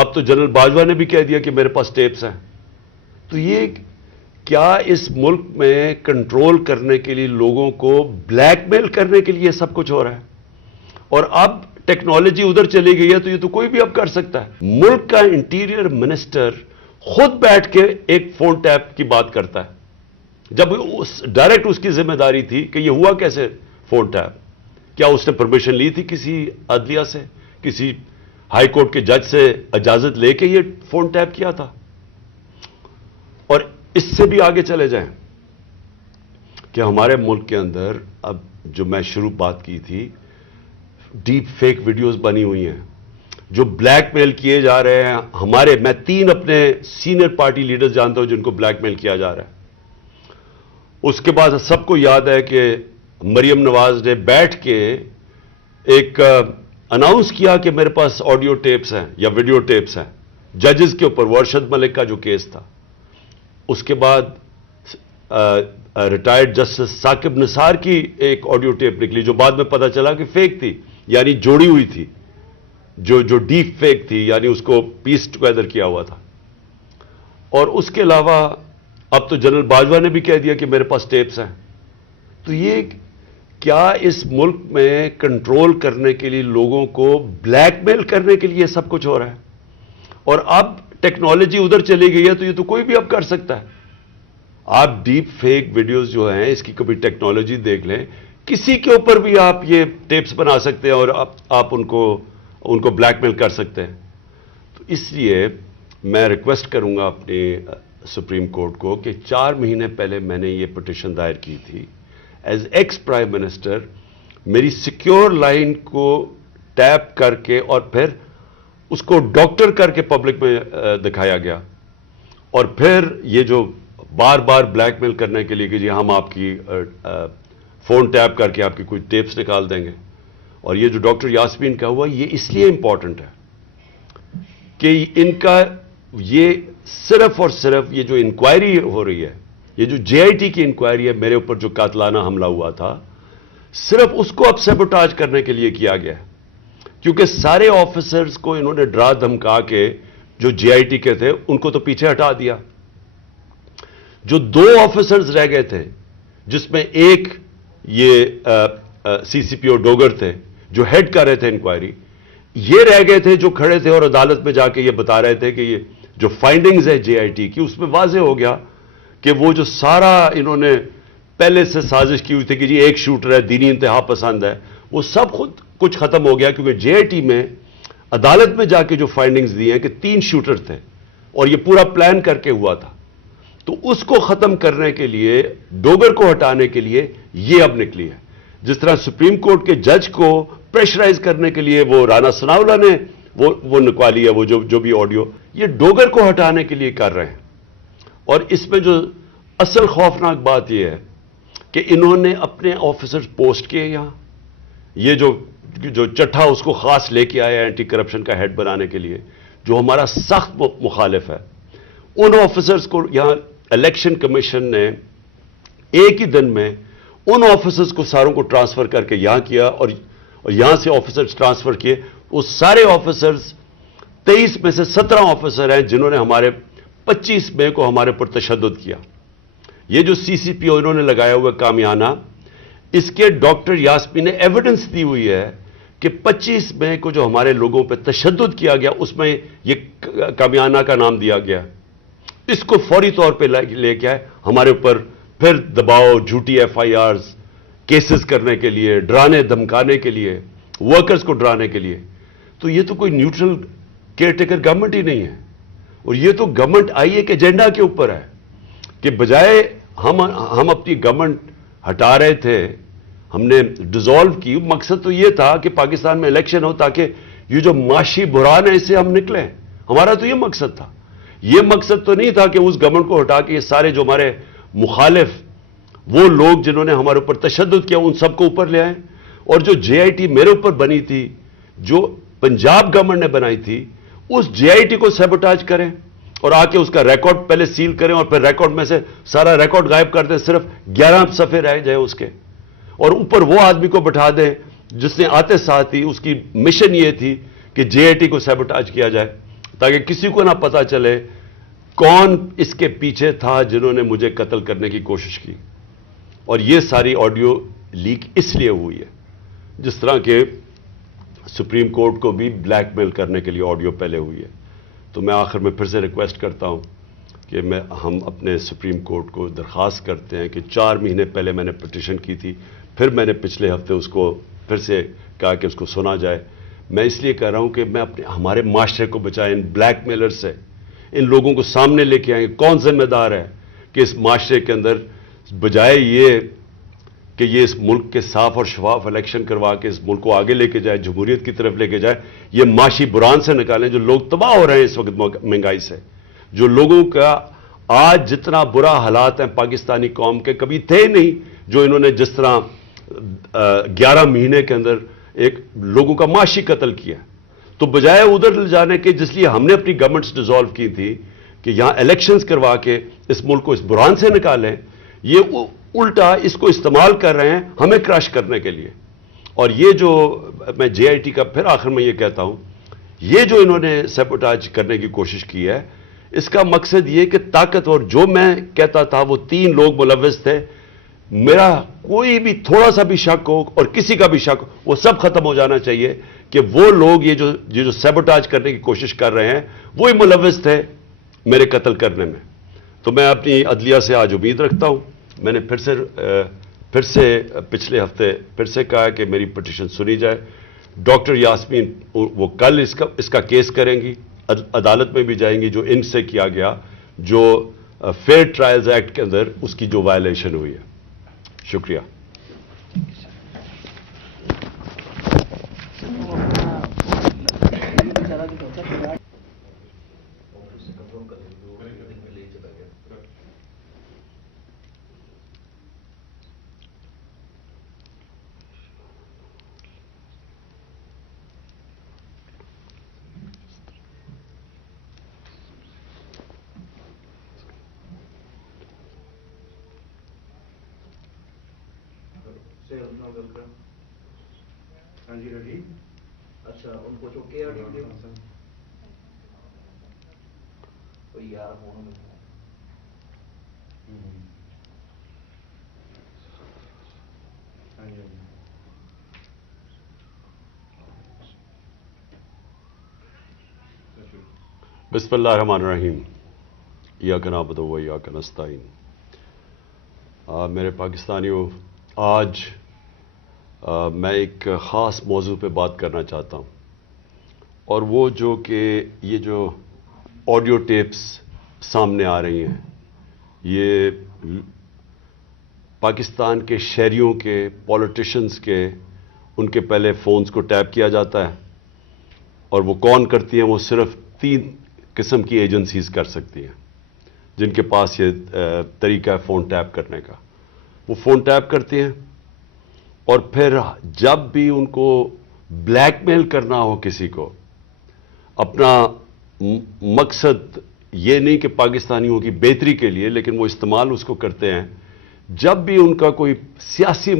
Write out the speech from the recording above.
اب تو جنرل باجوہ نے بھی کہہ دیا کہ میرے پاس ٹیپس ہیں. تو یہ کیا اس ملک میں کنٹرول کرنے کے لیے لوگوں کو بلیک میل کرنے کے لیے سب کچھ ہو رہا ہے؟ اور اب ٹیکنالوجی ادھر چلی گئی ہے تو یہ تو کوئی بھی اب کر سکتا ہے. ملک کا انٹیریئر منسٹر خود بیٹھ کے ایک فون ٹیپ کی بات کرتا ہے جب ڈائریکٹ اس کی ذمہ داری تھی کہ یہ ہوا کیسے فون ٹیپ. کیا اس نے پرمیشن لی تھی کسی عدلیہ سے، کسی ہائی کورٹ کے جج سے اجازت لے کے یہ فون ٹیپ کیا تھا؟ اور اس سے بھی آگے چلے جائیں کہ ہمارے ملک کے اندر اب جو میں شروع بات کی تھی، ڈیپ فیک ویڈیوز بنی ہوئی ہیں جو بلیک میل کیے جا رہے ہیں. میں 3 اپنے سینئر پارٹی لیڈرز جانتا ہوں جن کو بلیک میل کیا جا رہا ہے. اس کے بعد سب کو یاد ہے کہ مریم نواز نے بیٹھ کے ایک اناؤنس کیا کہ میرے پاس آڈیو ٹیپس ہیں یا ویڈیو ٹیپس ہیں ججز کے اوپر، ورشد ملک کا جو کیس تھا. اس کے بعد ریٹائرڈ جسٹس ثاقب نثار کی ایک آڈیو ٹیپ نکلی جو بعد میں پتہ چلا کہ فیک تھی، یعنی جوڑی ہوئی تھی، جو ڈیپ فیک تھی، یعنی اس کو پیس ٹوگیدر کیا ہوا تھا. اور اس کے علاوہ اب تو جنرل باجوہ نے بھی کہہ دیا کہ میرے پاس ٹیپس ہیں. تو یہ کیا اس ملک میں کنٹرول کرنے کے لیے لوگوں کو بلیک میل کرنے کے لیے سب کچھ ہو رہا ہے؟ اور اب ٹیکنالوجی ادھر چلی گئی ہے تو یہ تو کوئی بھی اب کر سکتا ہے. آپ ڈیپ فیک ویڈیوز جو ہیں اس کی کبھی ٹیکنالوجی دیکھ لیں، کسی کے اوپر بھی آپ یہ ٹیپس بنا سکتے ہیں اور آپ ان کو بلیک میل کر سکتے ہیں. تو اس لیے میں ریکویسٹ کروں گا اپنی سپریم کورٹ کو کہ 4 مہینے پہلے میں نے یہ پٹیشن دائر کی تھی. ایز ایکس پرائم منسٹر میری سیکیور لائن کو ٹیپ کر کے اور پھر اس کو ڈاکٹر کر کے پبلک میں دکھایا گیا. اور پھر یہ جو بار بار بلیک میل کرنے کے لیے کہ جی ہم آپ کی فون ٹیپ کر کے آپ کی کوئی ٹیپس نکال دیں گے. اور یہ جو ڈاکٹر یاسمین کا ہوا یہ اس لیے امپورٹنٹ ہے کہ ان کا یہ صرف اور صرف یہ جو انکوائری ہو رہی ہے، یہ جو جے آئی ٹی کی انکوائری ہے میرے اوپر جو قاتلانہ حملہ ہوا تھا، صرف اس کو اب سیبوٹاج کرنے کے لیے کیا گیا ہے. کیونکہ سارے آفیسرز کو انہوں نے ڈرا دھمکا کے جو جے آئی ٹی کے تھے ان کو تو پیچھے ہٹا دیا. جو 2 آفیسرز رہ گئے تھے جس میں ایک یہ سی سی پی او ڈوگر تھے جو ہیڈ کر رہے تھے انکوائری، یہ رہ گئے تھے جو کھڑے تھے اور عدالت میں جا کے یہ بتا رہے تھے کہ یہ جو فائنڈنگز ہے جے آئی ٹی کی اس میں واضح ہو گیا کہ وہ جو سارا انہوں نے پہلے سے سازش کی ہوئی تھی کہ جی ایک شوٹر ہے، دینی انتہا پسند ہے، وہ سب خود کچھ ختم ہو گیا. کیونکہ جے آئی ٹی میں عدالت میں جا کے جو فائنڈنگز دی ہیں کہ 3 شوٹر تھے اور یہ پورا پلان کر کے ہوا تھا. تو اس کو ختم کرنے کے لیے، ڈوگر کو ہٹانے کے لیے یہ اب نکلی ہے. جس طرح سپریم کورٹ کے جج کو پریشرائز کرنے کے لیے وہ رانا ثناءاللہ نے وہ نکوالی ہے، وہ جو بھی آڈیو، یہ ڈوگر کو ہٹانے کے لیے کر رہے ہیں. اور اس میں جو اصل خوفناک بات یہ ہے کہ انہوں نے اپنے آفیسرز پوسٹ کیے یہاں. یہ جو چٹھا اس کو خاص لے کے آیا اینٹی کرپشن کا ہیڈ بنانے کے لیے، جو ہمارا سخت مخالف ہے، ان آفیسرز کو یہاں الیکشن کمیشن نے ایک ہی دن میں ان آفیسرز کو ساروں کو ٹرانسفر کر کے یہاں کیا اور یہاں سے آفیسرز ٹرانسفر کیے. وہ سارے آفیسرز 23 میں سے 17 آفیسر ہیں جنہوں نے ہمارے 25 مئی کو ہمارے پر تشدد کیا. یہ جو سی سی پی او انہوں نے لگایا ہوا کامیانہ، اس کے ڈاکٹر یاسمین نے ایویڈنس دی ہوئی ہے کہ 25 مئی کو جو ہمارے لوگوں پہ تشدد کیا گیا اس میں یہ کامیانہ کا نام دیا گیا. اس کو فوری طور پہ لے کے آئے ہمارے اوپر پھر دباؤ، جھوٹی ایف آئی آرز کیسز کرنے کے لیے، ڈرانے دھمکانے کے لیے، ورکرز کو ڈرانے کے لیے. تو یہ تو کوئی نیوٹرل کیئر ٹیکر گورنمنٹ ہی نہیں ہے. اور یہ تو گورنمنٹ آئی ایک ایجنڈا کے اوپر ہے کہ بجائے ہم اپنی گورنمنٹ ہٹا رہے تھے، ہم نے ڈیزالو کی. مقصد تو یہ تھا کہ پاکستان میں الیکشن ہو تاکہ یہ جو معاشی بحران ہے اس سے ہم نکلیں. ہمارا تو یہ مقصد تھا. یہ مقصد تو نہیں تھا کہ اس گورنمنٹ کو ہٹا کے یہ سارے جو ہمارے مخالف وہ لوگ جنہوں نے ہمارے اوپر تشدد کیا ان سب کو اوپر لے آئیں. اور جو جے آئی ٹی میرے اوپر بنی تھی، جو پنجاب گورنمنٹ نے بنائی تھی، اس جے آئی ٹی کو سیبوٹاج کریں اور آ کے اس کا ریکارڈ پہلے سیل کریں اور پھر ریکارڈ میں سے سارا ریکارڈ غائب کر دیں، صرف 11 صفحے رہ جائیں اس کے. اور اوپر وہ آدمی کو بٹھا دیں جس نے آتے ساتھ ہی اس کی مشن یہ تھی کہ جے آئی ٹی کو سیبوٹاج کیا جائے. تاکہ کسی کو نہ پتا چلے کون اس کے پیچھے تھا جنہوں نے مجھے قتل کرنے کی کوشش کی. اور یہ ساری آڈیو لیک اس لیے ہوئی ہے، جس طرح کہ سپریم کورٹ کو بھی بلیک میل کرنے کے لیے آڈیو پہلے ہوئی ہے. تو میں آخر میں پھر سے ریکویسٹ کرتا ہوں کہ ہم اپنے سپریم کورٹ کو درخواست کرتے ہیں کہ 4 مہینے پہلے میں نے پٹیشن کی تھی، پھر میں نے پچھلے ہفتے اس کو پھر سے کہا کہ اس کو سنا جائے. میں اس لیے کہہ رہا ہوں کہ میں ہمارے معاشرے کو بچائیں ان بلیک میلر سے. ان لوگوں کو سامنے لے کے آئیں. کون ذمہ دار ہے کہ اس معاشرے کے اندر بجائے یہ کہ یہ اس ملک کے صاف اور شفاف الیکشن کروا کے اس ملک کو آگے لے کے جائے، جمہوریت کی طرف لے کے جائے، یہ معاشی بحران سے نکالیں. جو لوگ تباہ ہو رہے ہیں اس وقت مہنگائی سے، جو لوگوں کا آج جتنا برا حالات ہیں پاکستانی قوم کے کبھی تھے نہیں، جو انہوں نے جس طرح 11 مہینے کے اندر ایک لوگوں کا معاشی قتل کیا. تو بجائے ادھر لے جانے کے جس لیے ہم نے اپنی گورنمنٹس ڈیزالو کی تھی کہ یہاں الیکشنز کروا کے اس ملک کو اس بحران سے نکالیں، یہ الٹا اس کو استعمال کر رہے ہیں ہمیں کراش کرنے کے لیے. اور یہ جو میں جے آئی ٹی کا پھر آخر میں یہ کہتا ہوں، یہ جو انہوں نے سیبوٹاج کرنے کی کوشش کی ہے، اس کا مقصد یہ کہ طاقتور، جو میں کہتا تھا وہ 3 لوگ ملوث تھے، میرا کوئی بھی تھوڑا سا بھی شک ہو اور کسی کا بھی شک ہو، وہ سب ختم ہو جانا چاہیے کہ وہ لوگ یہ جو سیبوٹاج کرنے کی کوشش کر رہے ہیں وہی ملوث تھے میرے قتل کرنے میں. تو میں اپنی عدلیہ سے آج امید رکھتا ہوں. میں نے پھر سے پچھلے ہفتے پھر سے کہا کہ میری پٹیشن سنی جائے. ڈاکٹر یاسمین وہ کل اس کا کیس کریں گی، عدالت میں بھی جائیں گی جو ان سے کیا گیا، جو فیئر ٹرائلز ایکٹ کے اندر اس کی جو وائلیشن ہوئی ہے. شکریہ. ہاں جی ریڈی. اچھا ان کو جو کیا یار فون میں ہاں جی. بسم اللہ الرحمن الرحیم. ایاک نعبد و ایاک نستعین. میرے پاکستانیوں، آج میں ایک خاص موضوع پہ بات کرنا چاہتا ہوں، اور وہ جو کہ یہ جو آڈیو ٹیپس سامنے آ رہی ہیں، یہ پاکستان کے شہریوں کے، پولیٹیشنز کے، ان کے پہلے فونز کو ٹیپ کیا جاتا ہے، اور وہ کون کرتی ہیں؟ وہ صرف 3 قسم کی ایجنسیز کر سکتی ہیں جن کے پاس یہ طریقہ ہے فون ٹیپ کرنے کا. وہ فون ٹیپ کرتی ہیں، اور پھر جب بھی ان کو بلیک میل کرنا ہو کسی کو، اپنا مقصد یہ نہیں کہ پاکستانیوں کی بہتری کے لیے، لیکن وہ استعمال اس کو کرتے ہیں جب بھی ان کا کوئی سیاسی